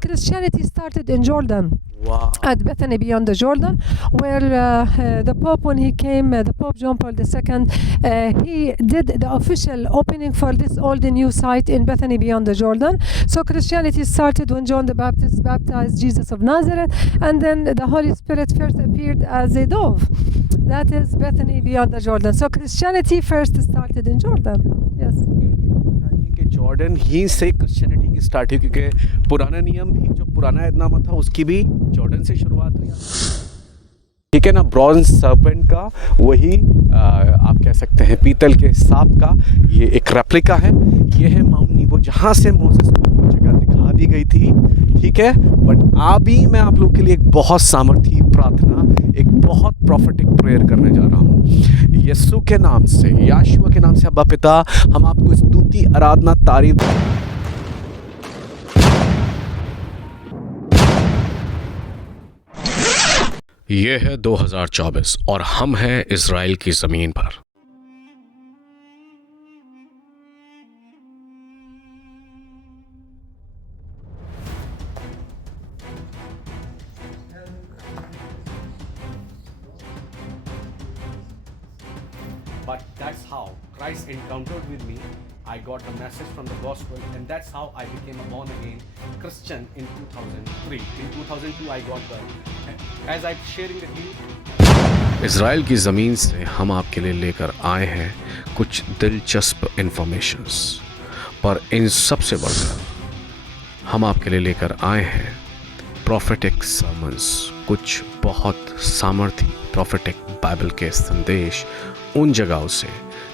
Christianity started in Jordan. Wow. At Bethany beyond the Jordan, where the Pope, when he came, the Pope John Paul II, he did the official opening for this old and new site in Bethany beyond the Jordan. So Christianity started when John the Baptist baptized Jesus of Nazareth, and then the Holy Spirit first appeared as a dove. That is Bethany beyond the Jordan. So Christianity first started in Jordan. Yes. बताइए कि जॉर्डन ही से क्रिश्चियनिटी की स्टार्ट हुई, क्योंकि पुराना नियम भी, जो पुराना ऐतनामा था, उसकी भी जॉर्डन से शुरुआत हुई। ठीक है ना, ब्रॉन्ज सर्पेंट का वही आप कह सकते हैं पीतल के सांप का ये एक रेप्लिका है। ये है माउंट नीबो, जहाँ से मोसेस को वो जगह दिखा दी गई थी। ठीक है, बट अभी मैं आप लोग के लिए एक बहुत सामर्थी प्रार्थना, एक बहुत प्रॉफिटिक प्रेयर करने जा रहा हूँ। यीशु के नाम से, याशुआ के नाम से, अब्बा पिता, हम आपको स्तुति, आराधना, तारीफ। ये है 2024 और हम हैं इज़राइल की ज़मीन पर। But that's how Christ encountered with me. I got the message from the gospel, and that's how I became a born again Christian in 2003. In 2002 I got the, as I'm sharing with you, Israel की ज़मीन से हम आपके लिए लेकर आए हैं कुछ दिलचस्प इन्फॉर्मेशंस, पर इन सबसे बढ़कर हम आपके लिए लेकर आए हैं प्रॉफिटिक सर्मन्स, कुछ बहुत सामर्थी प्रॉफिटिक बाइबल के संदेश उन जगहों से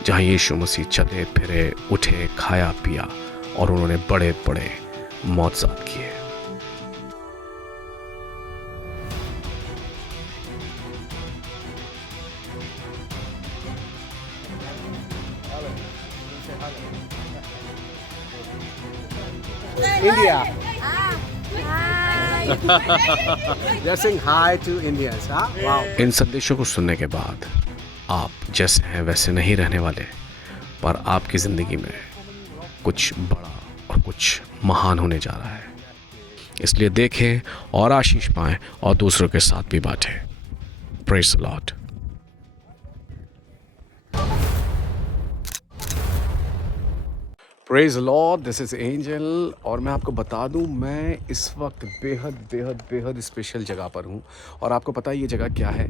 जहाँ यीशु मसीह चले फिरे, उठे, खाया पिया और उन्होंने बड़े बड़े मौजज़ात किए। India. They're saying hi to Indians, huh? Wow. इन संदेशों को सुनने के बाद आप जैसे हैं वैसे नहीं रहने वाले, पर आपकी ज़िंदगी में कुछ बड़ा और कुछ महान होने जा रहा है। इसलिए देखें और आशीष पाएं और दूसरों के साथ भी बांटें। Praise the Lord. Praise Lord, this is Angel. और मैं आपको बता दूं, मैं इस वक्त बेहद बेहद बेहद स्पेशल जगह पर हूं। और आपको पता है ये जगह क्या है?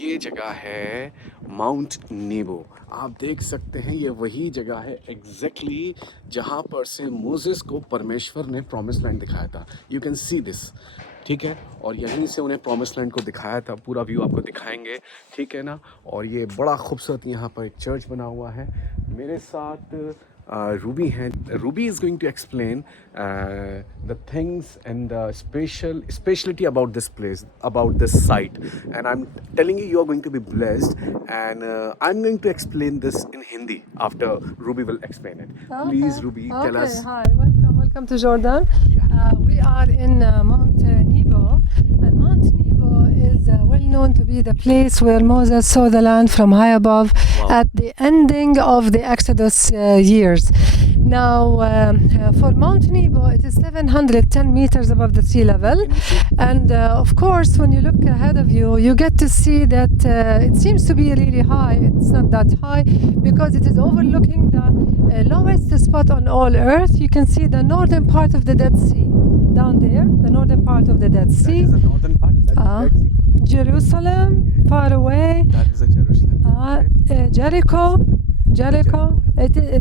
ये जगह है माउंट नीबो। आप देख सकते हैं ये वही जगह है एग्जैक्टली जहां पर से मोसेस को परमेश्वर ने प्रॉमिस लैंड दिखाया था। यू कैन सी दिस, ठीक है। और यहीं से उन्हें प्रॉमिस लैंड को दिखाया था। पूरा व्यू आपको दिखाएंगे, ठीक है ना। और ये बड़ा खूबसूरत यहाँ पर एक चर्च बना हुआ है। मेरे साथ Ruby हैं। Ruby is going to explain the things and the speciality about this place, about this site. And I'm telling you, you are going to be blessed. And I'm going to explain this in Hindi after Ruby will explain it. Okay. Please, Ruby, tell us. Hi, welcome to Jordan. Yeah. We are in Mount Nebo, and Mount Nebo is well known to be the place where Moses saw the land from high above at the ending of the Exodus years. Now, for Mount Nebo, it is 710 meters above the sea level, and of course, when you look ahead of you, you get to see that it seems to be really high. It's not that high because it is overlooking the lowest spot on all Earth. You can see the northern part of the Dead Sea down there, the northern part of the Dead Sea. That is the northern part. That is Dead Sea. Jerusalem, far away. That is the Jerusalem. Jericho.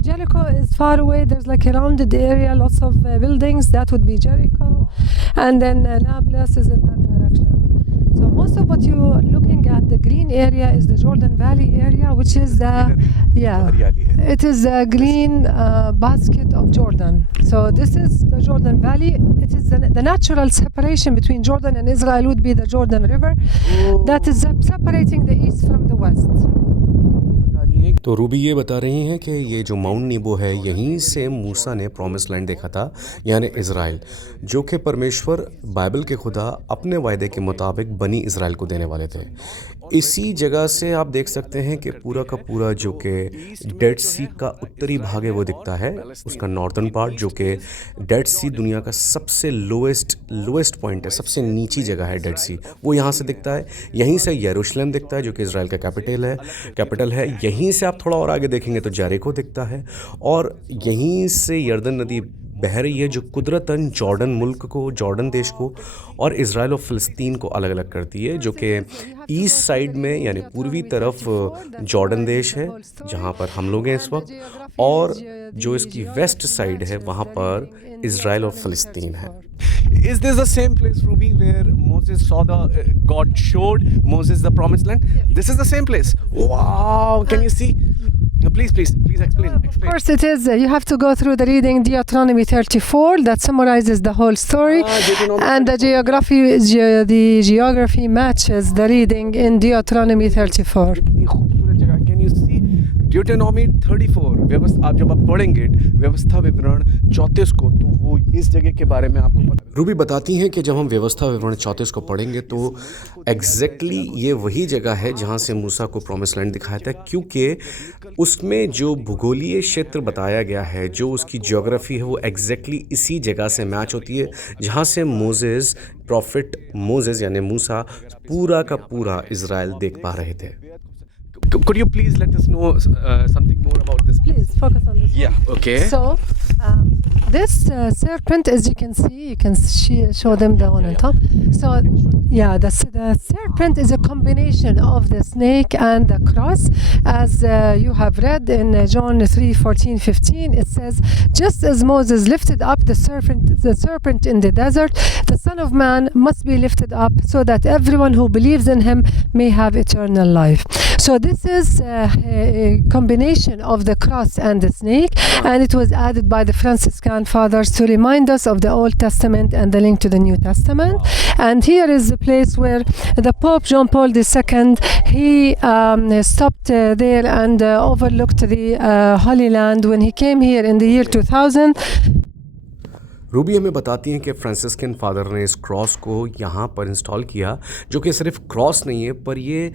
Jericho is far away. There's like a rounded area, lots of buildings. That would be Jericho. And then Nablus is in that direction. So most of what you're looking at, the green area, is the Jordan Valley area, which is it is the green basket of Jordan. So this is the Jordan Valley. It is the natural separation between Jordan and Israel would be the Jordan River. That is separating the east from the west. तो रूबी ये बता रही हैं कि ये जो माउंट नीबो है, यहीं से मूसा ने प्रॉमिस लैंड देखा था, यानी इज़राइल, जो कि परमेश्वर बाइबल के खुदा अपने वायदे के मुताबिक बनी इज़राइल को देने वाले थे। इसी जगह से आप देख सकते हैं कि पूरा का पूरा जो कि डेड सी का उत्तरी भाग है वो दिखता है, उसका नॉर्दर्न पार्ट जो कि डेड सी दुनिया का सबसे लोएस्ट पॉइंट है, सबसे नीची जगह है डेड सी, वो यहाँ से दिखता है। यहीं से यरूशलेम दिखता है जो कि इज़राइल का कैपिटल है। यहीं से आप थोड़ा और आगे देखेंगे तो जेरिको दिखता है, और यहीं से यर्दन नदी बह रही है जो कुदरतन जॉर्डन मुल्क को, जॉर्डन देश को और इज़राइल और फ़िलिस्तीन को अलग अलग करती है, जो कि ईस्ट साइड में यानी पूर्वी तरफ जॉर्डन देश है जहाँ पर हम लोग हैं इस वक्त, और जो इसकी वेस्ट साइड है वहाँ पर इज़राइल और फ़िलिस्तीन है। Is this the same place, Ruby, where Moses saw God showed Moses the promised land? This is the same place. Wow! Can you see? Please explain. Of course it is. You have to go through the reading Deuteronomy 34 that summarizes the whole story, and the geography matches the reading in Deuteronomy 34. कितनी खूबसूरत जगह। Can you see? Deuteronomy 34 आप जब आप पढ़ेंगे व्यवस्था विवरण 34 को, तो वो इस जगह के बारे में आपको पता। रूबी बताती हैं कि जब हम व्यवस्था विवरण 34 को पढ़ेंगे तो एग्जैक्टली ये वही जगह है जहाँ से मूसा को प्रॉमिस लैंड दिखाया था, क्योंकि उसमें जो भूगोलीय क्षेत्र बताया गया है, जो उसकी ज्योग्राफी है, वो एग्जैक्टली इसी जगह से मैच होती है जहाँ से प्रॉफिट मोसेस यानी मूसा पूरा का पूरा इज़राइल देख पा रहे थे। Could you please let us know something more about this? Please focus on this. Yeah. Okay. So, this serpent, as you can show them the one on top. So, yeah, the serpent is a combination of the snake and the cross. As you have read in John 3:14-15, it says, just as Moses lifted up the serpent in the desert, the Son of Man must be lifted up so that everyone who believes in him may have eternal life. So this is a combination of the cross and the snake, and it was added by the Franciscan fathers to remind us of the Old Testament and the link to the New Testament. And here is the place where the Pope John Paul II, he stopped there and overlooked the Holy Land when he came here in the year 2000. रूबी हमें बताती हैं कि Franciscan father ने इस क्रॉस को यहाँ पर इंस्टॉल किया, जो कि सिर्फ क्रॉस नहीं है पर ये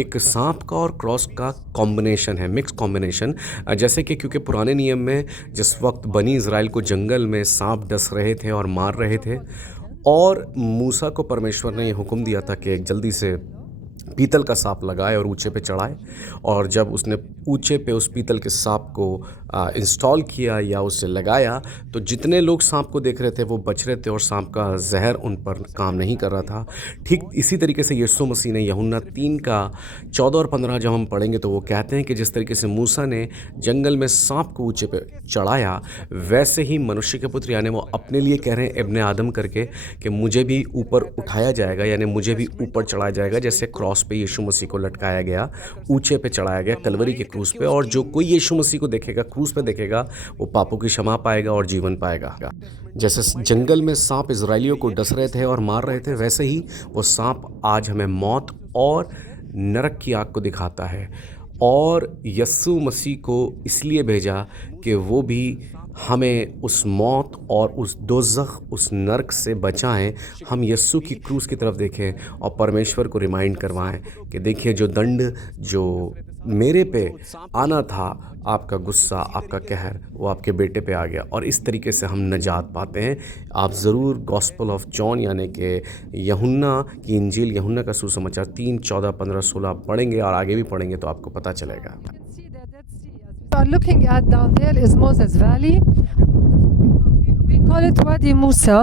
एक सांप का और क्रॉस का कॉम्बिनेशन है, मिक्स कॉम्बिनेशन। जैसे कि क्योंकि पुराने नियम में जिस वक्त बनी इज़राइल को जंगल में सांप डस रहे थे और मार रहे थे, और मूसा को परमेश्वर ने ये हुक्म दिया था कि एक जल्दी से पीतल का सांप लगाए और ऊंचे पे चढ़ाए, और जब उसने ऊंचे पे उस पीतल के सांप को इंस्टॉल किया या उसे लगाया, तो जितने लोग सांप को देख रहे थे वो बच रहे थे और सांप का जहर उन पर काम नहीं कर रहा था। ठीक इसी तरीके से यीशु मसीह ने यूहन्ना 3 का 14 और 15 जब हम पढ़ेंगे तो वो कहते हैं कि जिस तरीके से मूसा ने जंगल में सांप को ऊंचे पे चढ़ाया, वैसे ही मनुष्य के पुत्र यानी वो अपने लिए कह रहे हैं इब्ने आदम करके कि मुझे भी ऊपर उठाया जाएगा, यानी मुझे भी ऊपर चढ़ाया जाएगा, जैसे क्रॉस पे यीशु मसीह को लटकाया गया, ऊंचे पे चढ़ाया गया कलवरी के क्रूस पे, और जो कोई यीशु मसीह को देखेगा, क्रूस पे देखेगा, वो पापों की क्षमा पाएगा और जीवन पाएगा। जैसे जंगल में सांप इजराइलियों को डस रहे थे और मार रहे थे, वैसे ही वो सांप आज हमें मौत और नरक की आग को दिखाता है, और यीशु मसीह को इसलिए भेजा कि वो भी हमें उस मौत और उस दोज़ख, उस नरक से बचाएं। हम यीशु की क्रूस की तरफ देखें और परमेश्वर को रिमाइंड करवाएं कि देखिए जो दंड जो मेरे पे आना था, आपका गुस्सा, आपका कहर, वो आपके बेटे पे आ गया, और इस तरीके से हम नजात पाते हैं। आप ज़रूर गॉस्पल ऑफ जॉन यानी कि यूहन्ना की इंजील, यूहन्ना का सुसमाचार 3, 14, 15, 16 पढ़ेंगे और आगे भी पढ़ेंगे तो आपको पता चलेगा। We are looking at down there is Moses Valley. We call it Wadi Musa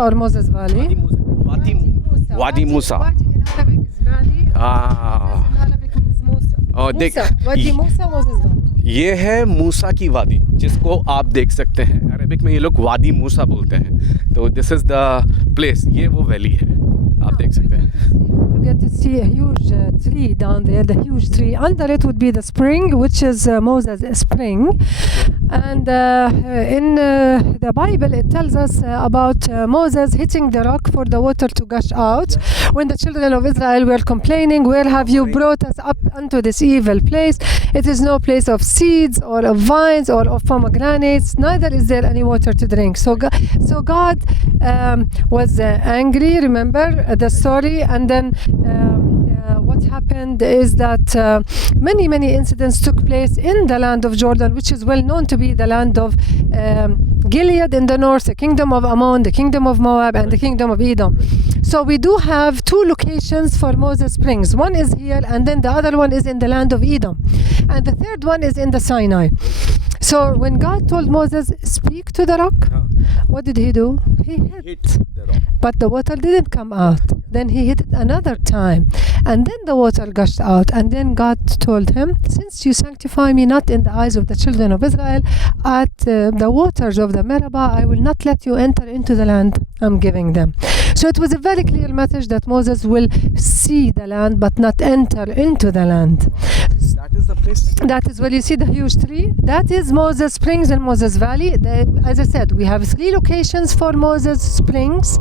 or Moses Valley. Wadi Musa. Wadi in Arabic is valley. In Arabic means Musa. और देख Wadi Musa, Moses Valley. ये है मूसा की वादी, जिसको आप देख सकते हैं। अरबिक में ये लोग वादी मूसा बोलते हैं। तो दिस इज़ द प्लेस, ये वो वैली है, आप देख सकते हैं। You get to see a huge tree down there, the huge tree. Under it would be the spring, which is Moses' spring. And in the Bible, it tells us about Moses hitting the rock for the water to gush out. When the children of Israel were complaining, where have you brought us up unto this evil place? It is no place of seeds or of vines or of pomegranates, neither is there any water to drink. So God was angry, remember the story, and then what happened is that many incidents took place in the land of Jordan, which is well known to be the land of Gilead in the north, the kingdom of Ammon, the kingdom of Moab, and the kingdom of Edom. So we do have two locations for Moses Springs. One is here, and then the other one is in the land of Edom. And the third one is in the Sinai. So when God told Moses, speak to the rock, what did he do? He hit the rock. but the water didn't come out. Then he hit it another time, and then the water gushed out. And then God told him, since you sanctify me not in the eyes of the children of Israel, at the waters of the Meribah, I will not let you enter into the land I'm giving them. So it was a very clear message that Moses will see the land but not enter into the land. That is the place. That is where you see the huge tree. That is Moses Springs and Moses Valley. As I said, we have 3 locations for Moses Springs.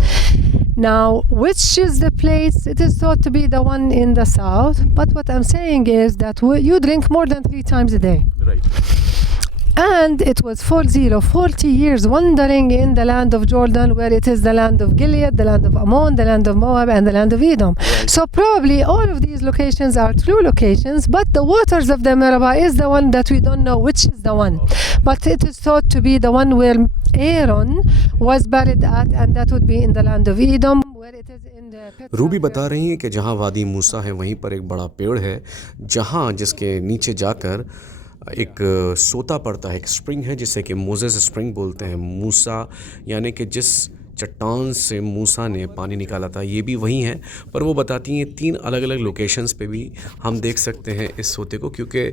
Now, which is the place? It is thought to be the one in the south. But what I'm saying is that you drink more than 3 times a day. Right. And it was 40 years wandering in the land of Jordan, where it is the land of Gilead, the land of Ammon, the land of Moab, and the land of Edom. Right. So probably all of these locations are true locations, but the waters of the Meribah is the one that we don't know which is the one. But it is thought to be the one where Aaron was buried at, and that would be in the land of Edom, where it is in the Ruby बता रही हैं कि जहाँ वादी मूसा है वहीं पर एक बड़ा पेड़ है, जहाँ जिसके नीचे जाकर एक सोता पड़ता है, एक स्प्रिंग है जिसे कि मोजेस स्प्रिंग बोलते हैं। मूसा यानी कि जिस चट्टान से मूसा ने पानी निकाला था, ये भी वही है। पर वो बताती हैं 3 अलग अलग लोकेशंस पे भी हम देख सकते हैं इस सोते को, क्योंकि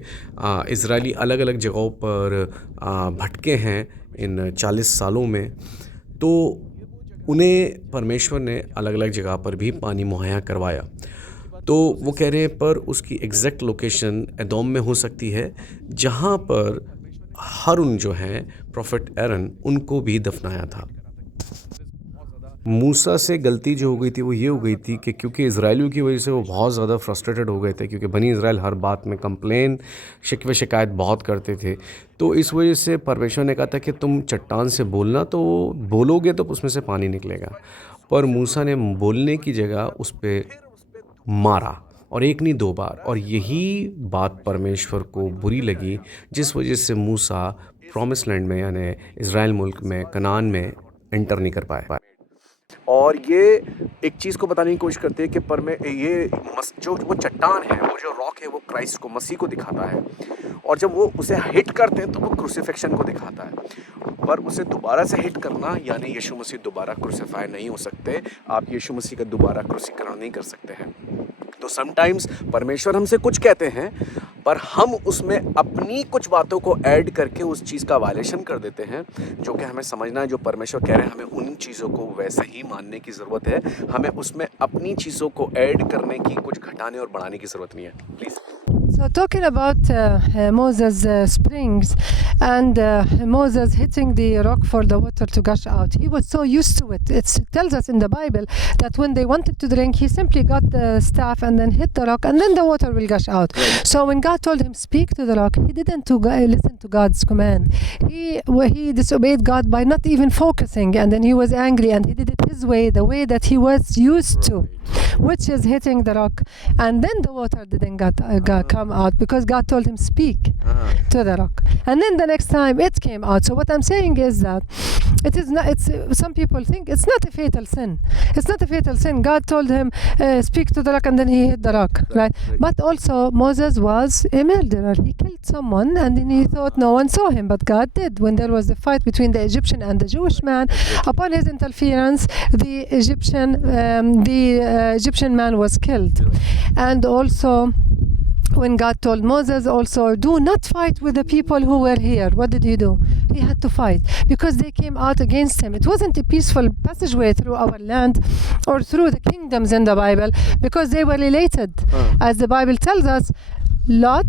इजरायली अलग अलग जगहों पर भटके हैं इन 40 सालों में, तो उन्हें परमेश्वर ने अलग अलग जगह पर भी पानी मुहैया करवाया। तो वो कह रहे हैं पर उसकी एग्जैक्ट लोकेशन एदोम में हो सकती है, जहाँ पर हारून जो हैं प्रॉफिट एरन, उनको भी दफनाया था। मूसा से गलती जो हो गई थी वो ये हो गई थी कि क्योंकि इजराइलियों की वजह से वो बहुत ज़्यादा फ्रस्ट्रेटेड हो गए थे, क्योंकि बनी इजराइल हर बात में कंप्लेन शिकवे शिकायत बहुत करते थे। तो इस वजह से परमेश्वर ने कहा था कि तुम चट्टान से बोलना, तो बोलोगे तो उसमें से पानी निकलेगा। पर मूसा ने बोलने की जगह उस पर मारा, और 1 नहीं 2 बार, और यही बात परमेश्वर को बुरी लगी, जिस वजह से मूसा प्रॉमिस लैंड में यानी इज़राइल मुल्क में कनान में एंटर नहीं कर पाए। और ये एक चीज़ को बताने की कोशिश करते हैं कि पर में ये जो वो चट्टान है, वो जो रॉक है, वो क्राइस्ट को, मसीह को दिखाता है, और जब वो उसे हिट करते हैं तो वो क्रूसिफिक्शन को दिखाता है। पर उसे दोबारा से हिट करना यानी यीशु मसीह दोबारा क्रूसिफाई नहीं हो सकते, आप यीशु मसीह का दोबारा क्रूसीकरण नहीं कर सकते हैं। तो समटाइम्स परमेश्वर हमसे कुछ कहते हैं, पर हम उसमें अपनी कुछ बातों को ऐड करके उस चीज़ का वायलेशन कर देते हैं, जो कि हमें समझना है। जो परमेश्वर कह रहे हैं, हमें उन चीज़ों को वैसे ही मानने की ज़रूरत है, हमें उसमें अपनी चीज़ों को ऐड करने की, कुछ घटाने और बढ़ाने की ज़रूरत नहीं है। Please. So talking about Moses Springs and Moses hitting the rock for the water to gush out, he was so used to it. It tells us in the Bible that when they wanted to drink, he simply got the staff and then hit the rock, and then the water will gush out. So when God told him, speak to the rock, he didn't listen to God's command. He disobeyed God by not even focusing, and then he was angry, and he did it his way, the way that he was used to, which is hitting the rock. And then the water didn't come out, because God told him, speak to the rock. And then the next time it came out. So what I'm saying is that it is not, some people think it's not a fatal sin. It's not a fatal sin. God told him, speak to the rock, and then he hit the rock, right? But also Moses was a murderer. He killed someone, and then he thought no one saw him, but God did. When there was the fight between the Egyptian and the Jewish man, upon his interference, the Egyptian man was killed. And also, when God told Moses also, do not fight with the people who were here, what did he do? He had to fight, because they came out against him. It wasn't a peaceful passageway through our land or through the kingdoms in the Bible, because they were related. As the Bible tells us, Lot,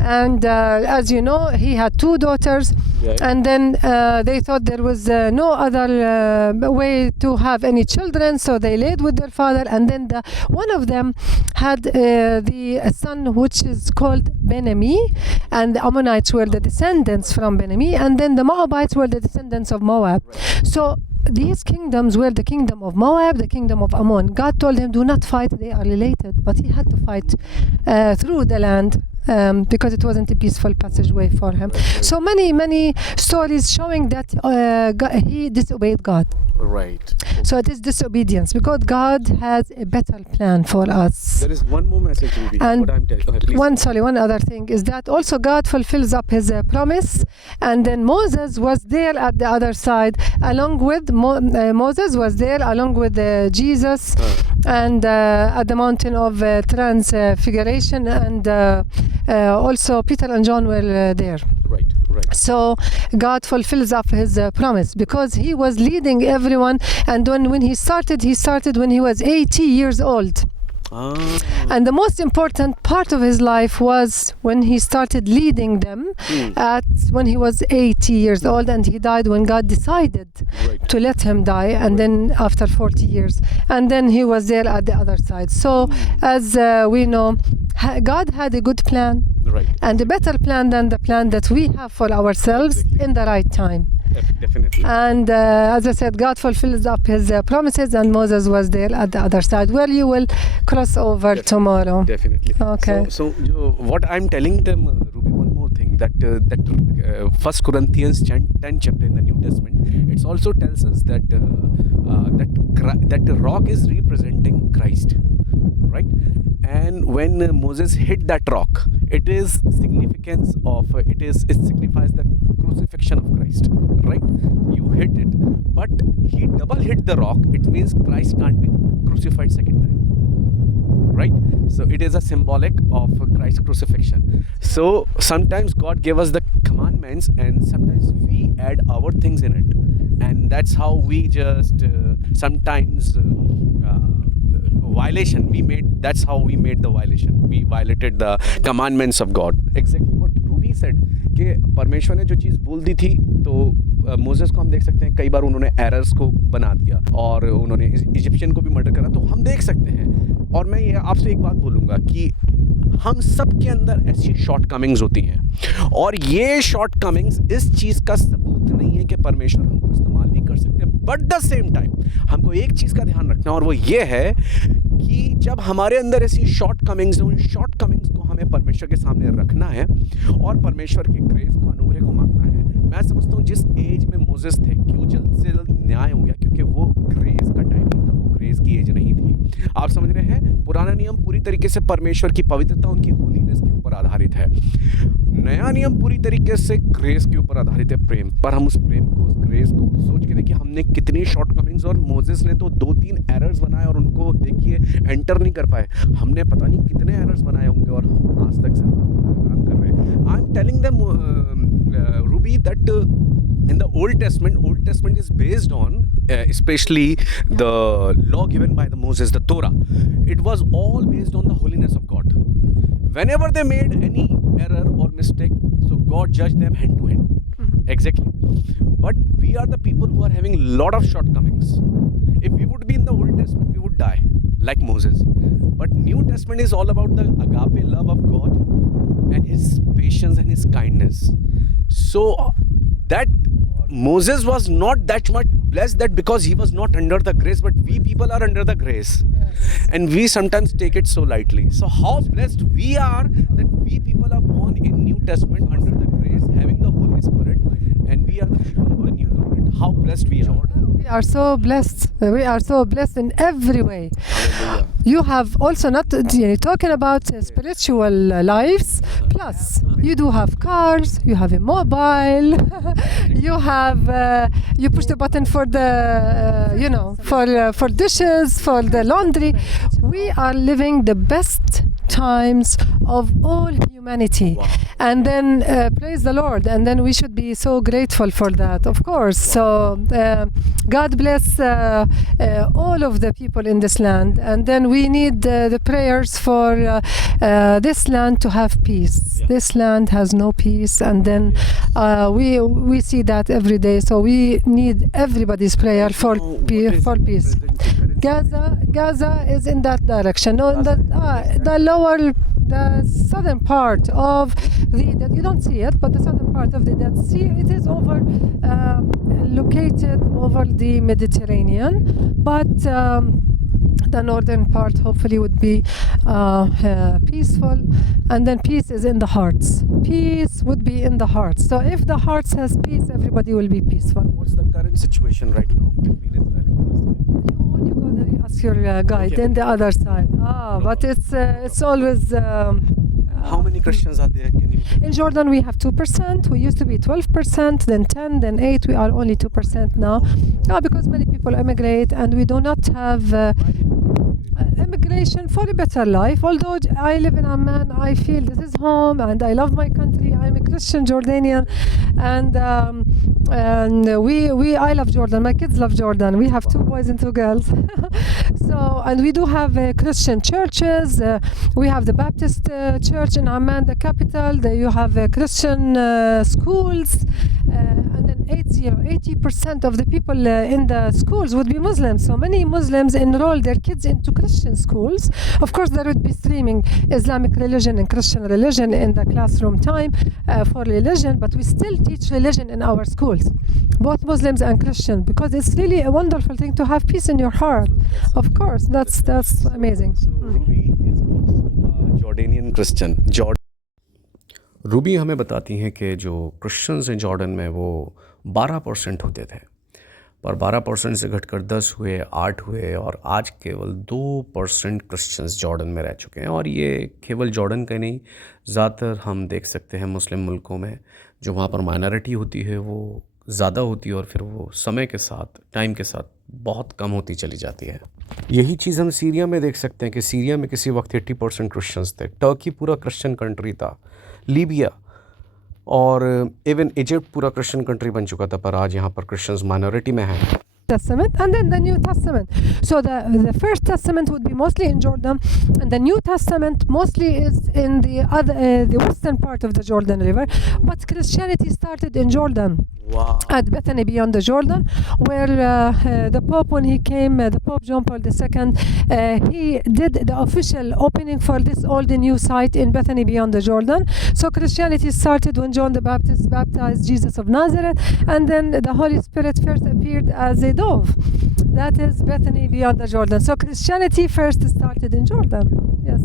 and as you know, he had 2 daughters, and then they thought there was no other way to have any children, so they laid with their father, and then one of them had the son which is called Ben-Ami, and the Ammonites were the descendants from Ben-Ami, and then the Moabites were the descendants of Moab. So these kingdoms were the kingdom of Moab, the kingdom of Ammon. God told him, do not fight, they are related. But he had to fight through the land because it wasn't a peaceful passageway for him. So many stories showing that he disobeyed God. Right. So it is disobedience because God has a better plan for us. There is one more message, Ruby. And What I'm telling. Okay, please. One other thing is that also God fulfills up his promise, and then Moses was there at the other side along with Moses was there along with Jesus and at the mountain of Transfiguration, and also Peter and John were there. Right. So God fulfills up his promise because he was leading everyone, and when he started when he was 80 years old. And the most important part of his life was when he started leading them when he was 80 years old, and he died when God decided to let him die, and then after 40 years, and then he was there at the other side. So as we know, God had a good plan, Right. and a better plan than the plan that we have for ourselves in the right time. Definitely. And as I said, God fulfills up his promises, and Moses was there at the other side where you will cross over tomorrow. Definitely. Okay. So what I'm telling them, Ruby, one more thing, that 1 Corinthians 10 chapter in the New Testament, it also tells us that that the rock is representing Christ, right? And when Moses hit that rock, it signifies the crucifixion of Christ, right? You hit it, but he double hit the rock. It means Christ can't be crucified second time, right? So it is a symbolic of Christ's crucifixion. So sometimes God gave us the commandments, and sometimes we add our things in it, and that's how we just sometimes violation we made. That's how we made the violation. We violated the commandments of God. Exactly what Ruby said, कि परमेश्वर ने जो चीज़ बोल दी थी, तो मोसेस को हम देख सकते हैं कई बार उन्होंने एरर्स को बना दिया और उन्होंने इजिप्शियन को भी मर्डर करा, तो हम देख सकते हैं। और मैं ये आपसे एक बात बोलूँगा कि हम सब के अंदर ऐसी शॉर्ट कमिंग्स होती हैं, और ये शॉर्ट कमिंग्स इस चीज़ का सबूत नहीं है कि परमेश्वर हमको इस्तेमाल नहीं कर सकते। बट द सेम टाइम हमको एक चीज़ का ध्यान रखना, और वो ये है कि जब हमारे अंदर ऐसी शॉर्ट कमिंग्स हैं, उन शॉर्ट कमिंग्स को हमें परमेश्वर के सामने रखना है और परमेश्वर की ग्रेस को, अनुग्रह को मांगना है। मैं समझता हूँ जिस एज में मोसेस थे, क्यों जल्द से जल्द न्याय हो गया, क्योंकि वो ग्रेस का टाइम नहीं था, वो ग्रेस की एज नहीं थी। आप समझ रहे हैं, पुराना नियम पूरी तरीके से परमेश्वर की पवित्रता, उनकी होलीनेस के ऊपर आधारित है। नया नियम पूरी तरीके से ग्रेस के ऊपर आधारित है, प्रेम पर। हम उस प्रेम को, उस ग्रेस को सोच के देखिए हमने कितनी शॉर्ट कमिंग्स, और मोसेस ने तो 2-3 एरर्स बनाए और उनको देखिए एंटर नहीं कर पाए। हमने पता नहीं कितने एरर्स बनाए होंगे और हम आज तक काम कर रहे हैं। I am telling them Ruby that in the Old Testament is based on especially the law given by the Moses, the Torah. It was all based on the holiness of God. Whenever they made any error or mistake, so God judged them hand to hand. Exactly. But we are the people who are having lot of shortcomings. If we would be in the Old Testament, we would die like Moses. But New Testament is all about the agape love of God and his patience and his kindness. So that Moses was not that much blessed, that because he was not under the grace, but we people are under the grace. And we sometimes take it so lightly. So how blessed we are that we people are born in New Testament under the grace, having the Holy Spirit, and we are the people of the New Covenant. How blessed we are. We are so blessed. We are so blessed in every way. Hallelujah. You have also not talking about spiritual lives. Plus, you do have cars. You have a mobile. You have you push the button for the for dishes, for the laundry. We are living the best times of all humanity. Wow. And then praise the Lord, and then we should be so grateful for that, of course. So God bless all of the people in this land, and then we need the prayers for this land to have peace. Yeah. This land has no peace, and then we see that every day. So we need everybody's prayer for peace. Gaza is in that direction. No, the the southern part of that you don't see it, but the southern part of the Dead Sea, it is located over the Mediterranean, but the northern part hopefully would be peaceful, and then peace is in the hearts. Peace would be in the hearts. So if the hearts has peace, everybody will be peaceful. What's the current situation right now between Israel and Palestine? When you go there, you ask your guide Okay, in the okay. other side. But it's always. How many Christians are there? Can you? In Jordan, we have 2%. We used to be 12%, then 10, then 8. We are only 2% now. Because many people immigrate, and we do not have immigration for a better life. Although I live in Amman, I feel this is home, and I love my country. I'm a Christian Jordanian, and I love Jordan. My kids love Jordan. We have 2 boys and 2 girls. And we do have Christian churches. We have the Baptist church in Amman, the capital. There you have Christian schools, and then 80% of the people in the schools would be Muslims. So many Muslims enroll their kids into Christian schools. Of course, there would be streaming Islamic religion and Christian religion in the classroom time for religion, but we still teach religion in our schools, both Muslims and Christian, because it's really a wonderful thing to have peace in your heart. Of course, that's amazing. So Ruby is also a Jordanian Christian. Ruby हमें बताती हैं कि जो क्रिश्चियंस हैं जॉर्डन में वो 12% होते थे, पर 12% से घटकर 10 हुए, 8 हुए, और आज केवल 2% क्रिश्चियंस जॉर्डन में रह चुके हैं। और ये केवल जॉर्डन का नहीं, ज़्यादातर हम देख सकते हैं मुस्लिम मुल्कों में जो वहाँ पर माइनॉरिटी होती है वो ज़्यादा होती है, और फिर वो समय के साथ, टाइम के साथ बहुत कम होती चली जाती है। यही चीज़ हम सीरिया में देख सकते हैं कि सीरिया में किसी वक्त 80% क्रिश्चियंस थे। टर्की पूरा क्रिश्चियन कंट्री था, लीबिया और इवन इजिप्ट पूरा क्रिश्चियन कंट्री बन चुका था, पर आज यहाँ पर क्रिश्चियंस माइनॉरिटी में हैं। Testament and then the New Testament. So the First Testament would be mostly in Jordan, and the New Testament mostly is in the western part of the Jordan River. But Christianity started in Jordan. Wow. At Bethany beyond the Jordan, where the Pope, when he came, the Pope John Paul II, he did the official opening for this old and new site in Bethany beyond the Jordan. So Christianity started when John the Baptist baptized Jesus of Nazareth, and then the Holy Spirit first appeared as a dove. That is Bethany beyond the Jordan. So Christianity first started in Jordan. Yes.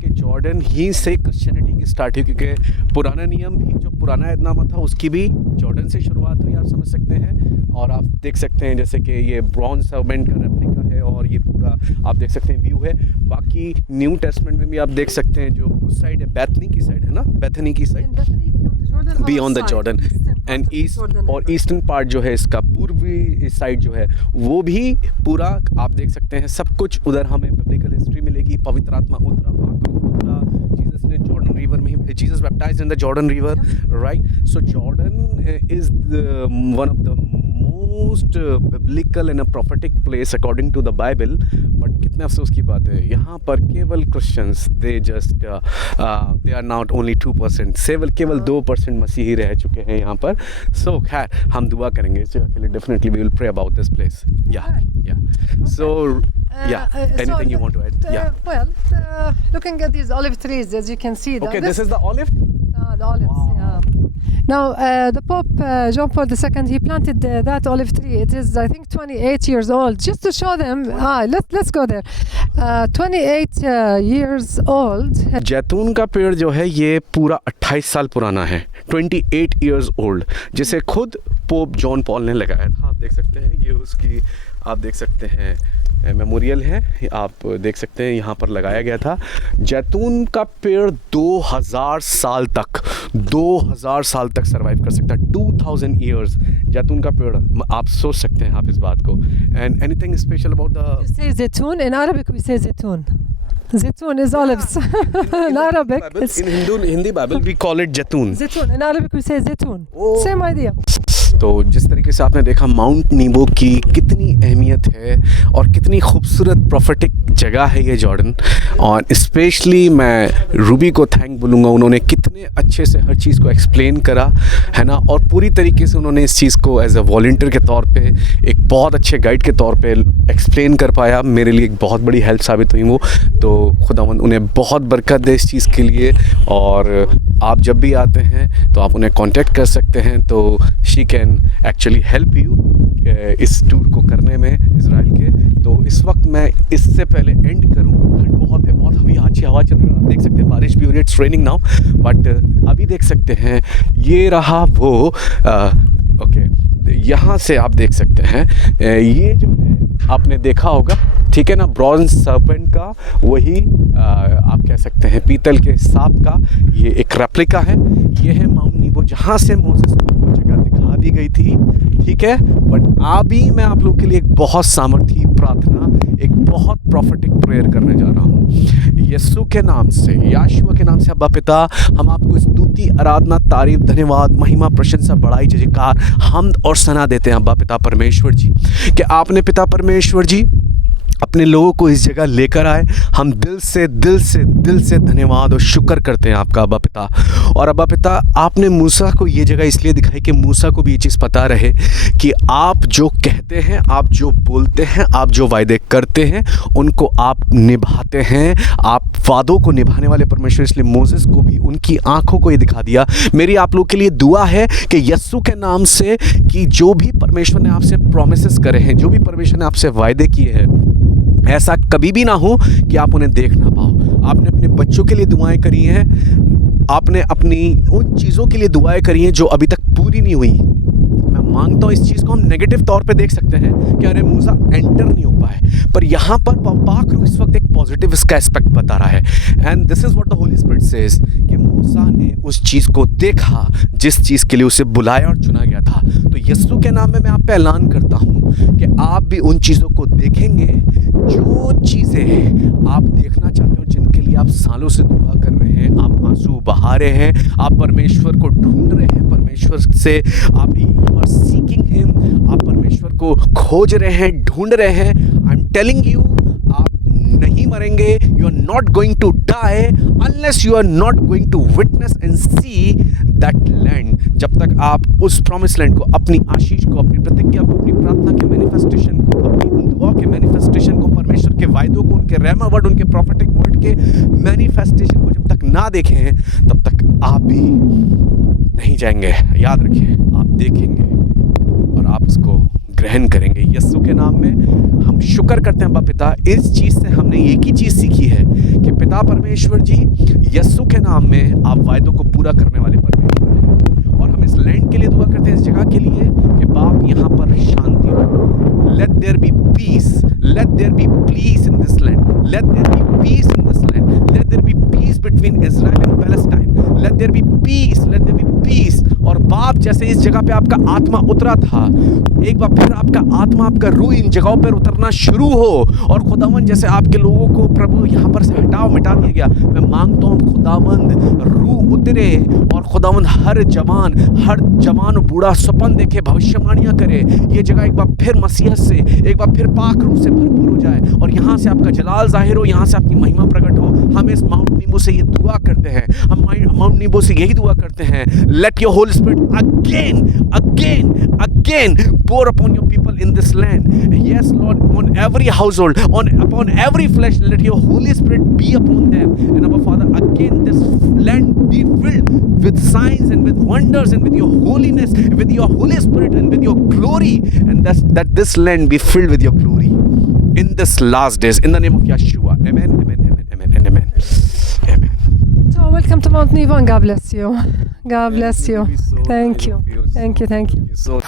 कि जॉर्डन ही से क्रिश्चियनिटी की स्टार्ट हुई, क्योंकि पुराना नियम भी, जो पुराना ऐतनामा था, उसकी भी जॉर्डन से शुरुआत हुई, आप समझ सकते हैं। और आप देख सकते हैं जैसे कि ये ब्रॉन्ज सर्वेंट का रेप्लिका है, और ये पूरा आप देख सकते हैं व्यू है। बाकी न्यू टेस्टमेंट में भी आप देख सकते हैं, जो उस साइड है, बैथनी की साइड है ना, बैथनी की side, beyond the Jordan and east, और ईस्टर्न पार्ट जो है इसका पूर्वी साइड जो है वो भी पूरा आप देख सकते हैं। सब कुछ उधर हमें बिब्लिकल हिस्ट्री मिलेगी। पवित्र आत्मा उतरा, पाक रूह उतरा, जीसस ने जॉर्डन रिवर में ही, Jesus baptized in the Jordan river, right. So Jordan is one of the most biblical and a prophetic place according to the Bible. But कितने अफसोस की बात है, यहाँ पर केवल Christians they are not only 2%, केवल 2% मसीही रह चुके हैं यहाँ पर। सो खैर हम दुआ करेंगे इस जगह के लिए, definitely we will pray about this place. या so anything you want to add? Looking at these olive trees, as you can see. Okay, this is the olive? The olives, Wow. yeah. Now, the Pope John Paul II, he planted that olive tree. It is, I think, 28 years old. Just to show them, let's go there. 28 years old. जैतून का पेड़ जो है ये पूरा 28 साल पुराना है, 28 years old, जिसे खुद पोप जॉन पॉल ने लगाया था। आप देख सकते हैं ये उसकी, आप देख सकते हैं मेमोरियल है, आप देख सकते हैं यहाँ पर लगाया गया था। जैतून का पेड़ 2000 साल तक सर्वाइव कर सकता है। 2000 years जैतून का पेड़, आप सोच सकते हैं आप इस बात को। And anything special about the, You say zaytun. In Arabic, we say zaytun. Zaytun is olives. In Arabic, it's in Hindi Bible we call it जैतून। zaytun. In Arabic, we say zaytun. Oh. Same idea. तो जिस तरीके से आपने देखा माउंट नीबो की कितनी अहमियत है और कितनी खूबसूरत प्रोफेटिक जगह है ये जॉर्डन, और स्पेशली मैं रूबी को थैंक बोलूँगा, उन्होंने कितने अच्छे से हर चीज़ को एक्सप्लेन करा है ना, और पूरी तरीके से उन्होंने इस चीज़ को एज अ वॉलंटियर के तौर पे एक बहुत अच्छे गाइड के तौर पे एक्सप्लेन कर पाया। मेरे लिए एक बहुत बड़ी हेल्प साबित हुई वो, तो खुदावंद उन्हें बहुत बरकत दे इस चीज़ के लिए। और आप जब भी आते हैं तो आप उन्हें कांटेक्ट कर सकते हैं, तो she can actually help you इस टूर को करने में इज़राइल के। तो इस वक्त मैं इससे पहले एंड करूं, ठंड बहुत है, बहुत अभी अच्छी हवा चल रही है, आप देख सकते हैं, बारिश भी हो रही है, इट्स रेनिंग नाउ, बट अभी देख सकते हैं ये रहा वो ओके, यहाँ से आप देख सकते हैं ये जो है आपने देखा होगा, ठीक है ना, ब्रॉन्ज सर्पेंट का वही आप कह सकते हैं पीतल के सांप का ये एक रेप्लिका है। ये है माउंट नीबो जहाँ से मोसेस को वो जगह दिखा दी गई थी, ठीक है। बट अभी मैं आप लोग के लिए एक बहुत सामर्थी प्रार्थना, एक बहुत प्रॉफिटिक प्रेयर करने जा रहा हूँ यीशु के नाम से, याशुआ के नाम से। अब्बा पिता, हम आपको स्तुति, आराधना, तारीफ, धन्यवाद, महिमा, प्रशंसा, बड़ाई, जयकार, हमद और सना देते हैं अब्बा पिता परमेश्वर जी, कि आपने पिता परमेश्वर जी अपने लोगों को इस जगह लेकर आए। हम दिल से धन्यवाद और शुक्र करते हैं आपका अब्बा पिता। और अब्बा पिता, आपने मूसा को ये जगह इसलिए दिखाई कि मूसा को भी ये चीज़ पता रहे कि आप जो कहते हैं, आप जो बोलते हैं, आप जो वायदे करते हैं, उनको आप निभाते हैं, आप वादों को निभाने वाले परमेश्वर। इसलिए मोसेस को भी उनकी आंखों को ये दिखा दिया। मेरी आप लोग के लिए दुआ है कि यीशु के नाम से कि जो भी परमेश्वर ने आपसे प्रॉमिसेस करे हैं, जो भी परमेश्वर ने आपसे वायदे किए हैं, ऐसा कभी भी ना हो कि आप उन्हें देख ना पाओ। आपने अपने बच्चों के लिए दुआएं करी हैं, आपने अपनी उन चीज़ों के लिए दुआएं करी हैं जो अभी तक पूरी नहीं हुई। मैं मांगता हूँ इस चीज़ को हम नेगेटिव तौर पे देख सकते हैं कि अरे मूसा एंटर नहीं हो पाए, पर यहाँ पर पाक रूह इस वक्त एक पॉजिटिव इसका एस्पेक्ट बता रहा है। And this is what the Holi spirit says कि मूसा ने उस चीज़ को देखा जिस चीज़ के लिए उसे बुलाया और चुना गया था। तो यीशु के नाम में मैं आप पे ऐलान करता हूँ कि आप भी उन चीज़ों को देखेंगे जो चीज़ें आप देखना चाहते हो, जिनके लिए आप सालों से दुआ कर रहे हैं, आप आंसू बहा रहे हैं, आप परमेश्वर को ढूंढ रहे हैं, परमेश्वर से आप यू आर सीकिंग हिम, आप परमेश्वर को खोज रहे हैं, ढूंढ रहे हैं। आई एम टेलिंग यू, आप नहीं मरेंगे, you are not going to die unless you are not going to witness and see that land. जब तक आप उस प्रॉमिस लैंड को, अपनी आशीष को, अपनी प्रतिज्ञा को, अपनी प्रार्थना के मैनिफेस्टेशन को, अपनी दुआ के मैनिफेस्टेशन को, परमेश्वर के वायदों को, उनके रहमा वर्ड, उनके प्रॉफिटिक वर्ड के मैनिफेस्टेशन को जब तक ना देखें हैं, तब तक आप भी नहीं जाएंगे। याद रखिए, आप देखेंगे और आप उसको ग्रहण करेंगे। यीशु के नाम में हम शुक्र करते हैं अब्बा पिता। इस चीज़ से हमने एक ही चीज़ सीखी है कि पिता परमेश्वर जी, यीशु के नाम में आप वायदों को पूरा करने वाले परमेश्वर हैं। और हम इस लैंड के लिए दुआ करते हैं, इस जगह के लिए, कि बाप यहाँ पर शांति हो। Let there be peace, let there be peace in this land, let there be peace in this land, let there be peace between Israel and Palestine, let there be peace, let there be peace. और बाप, जैसे इस जगह पे आपका आत्मा उतरा था, एक बार फिर आपका आत्मा, आपका रूह इन जगहों पर उतरना शुरू हो। और खुदावंद, जैसे आपके लोगों को प्रभु यहाँ पर से हटाओ, मिटा दिया गया, मैं मांगता हूँ खुदावंद रूह उतरे और खुदावंद हर जवान और बूढ़ा सपन देखे, भविष्यवाणियाँ करे। ये जगह एक बार फिर मसीह से, एक बार फिर पाक रूह से भरपूर हो जाए और यहाँ से आपका जलाल जाहिर हो, यहाँ से आपकी महिमा प्रकट हो। हम इस माउंट नीबो से ये दुआ करते हैं, हम माउंट नीबो से यही दुआ करते हैं, let your Holi spirit again pour upon your people in this land. Yes Lord, on every household, upon every flesh, let your Holy Spirit be upon them. And our Father, again this land be filled with signs and with wonders and with your holiness, with your Holy Spirit and with your glory, and that this land be filled with your glory in this last days, in the name of Yeshua. Amen, amen, amen, amen, and amen. Amen. So welcome to Mount Nebo and God bless you. God bless you. Thank you. Thank you. Thank you. So